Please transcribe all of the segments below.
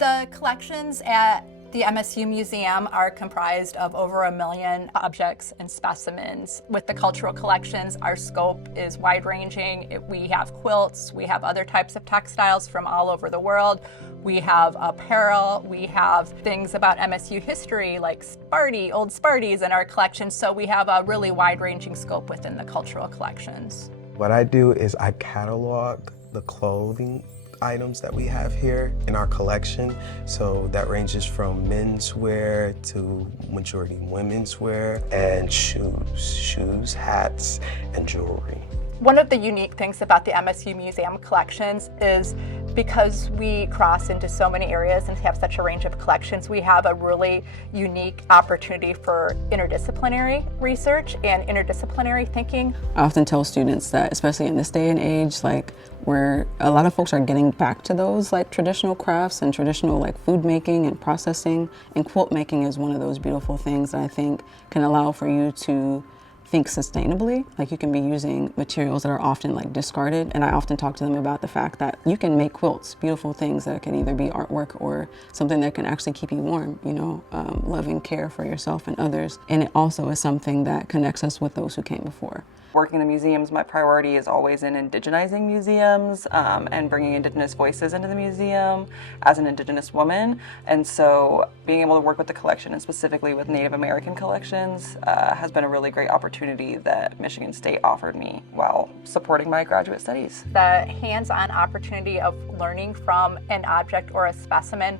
The collections at the MSU Museum are comprised of over 1 million objects and specimens. With the cultural collections, our scope is wide-ranging. We have quilts, we have other types of textiles from all over the world. We have apparel, we have things about MSU history like old Sparties in our collection, so we have a really wide-ranging scope within the cultural collections. What I do is I catalog the clothing items that we have here in our collection. So that ranges from menswear to majority women's wear and shoes, hats, and jewelry. One of the unique things about the MSU Museum collections is because we cross into so many areas and have such a range of collections, we have a really unique opportunity for interdisciplinary research and interdisciplinary thinking. I often tell students that, especially in this day and age, where a lot of folks are getting back to those traditional crafts and traditional food making and processing, and quilt making is one of those beautiful things that I think can allow for you to think sustainably. You can be using materials that are often discarded, and I often talk to them about the fact that you can make quilts, beautiful things that can either be artwork or something that can actually keep you warm, love and care for yourself and others. And it also is something that connects us with those who came before. Working in the museums, my priority is always in indigenizing museums and bringing Indigenous voices into the museum as an Indigenous woman. And so being able to work with the collection, and specifically with Native American collections, has been a really great opportunity that Michigan State offered me while supporting my graduate studies. The hands-on opportunity of learning from an object or a specimen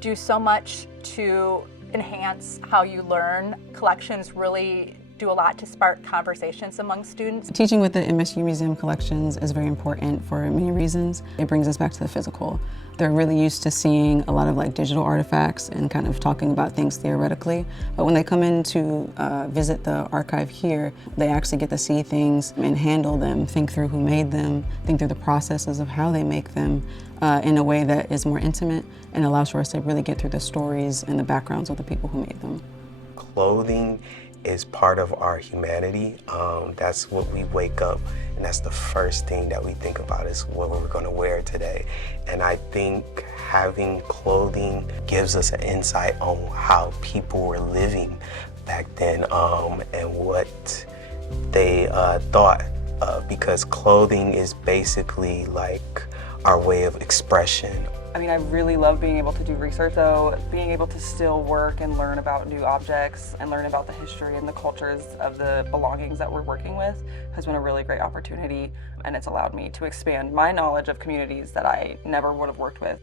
do so much to enhance how you learn. Collections really do a lot to spark conversations among students. Teaching with the MSU Museum collections is very important for many reasons. It brings us back to the physical. They're really used to seeing a lot of digital artifacts and kind of talking about things theoretically. But when they come in to visit the archive here, they actually get to see things and handle them, think through who made them, think through the processes of how they make them in a way that is more intimate and allows for us to really get through the stories and the backgrounds of the people who made them. Clothing is part of our humanity. That's what we wake up, and that's the first thing that we think about is what we're going to wear today. And I think having clothing gives us an insight on how people were living back then and what they thought because clothing is basically our way of expression. I really love being able to do research, though. Being able to still work and learn about new objects and learn about the history and the cultures of the belongings that we're working with has been a really great opportunity, and it's allowed me to expand my knowledge of communities that I never would have worked with.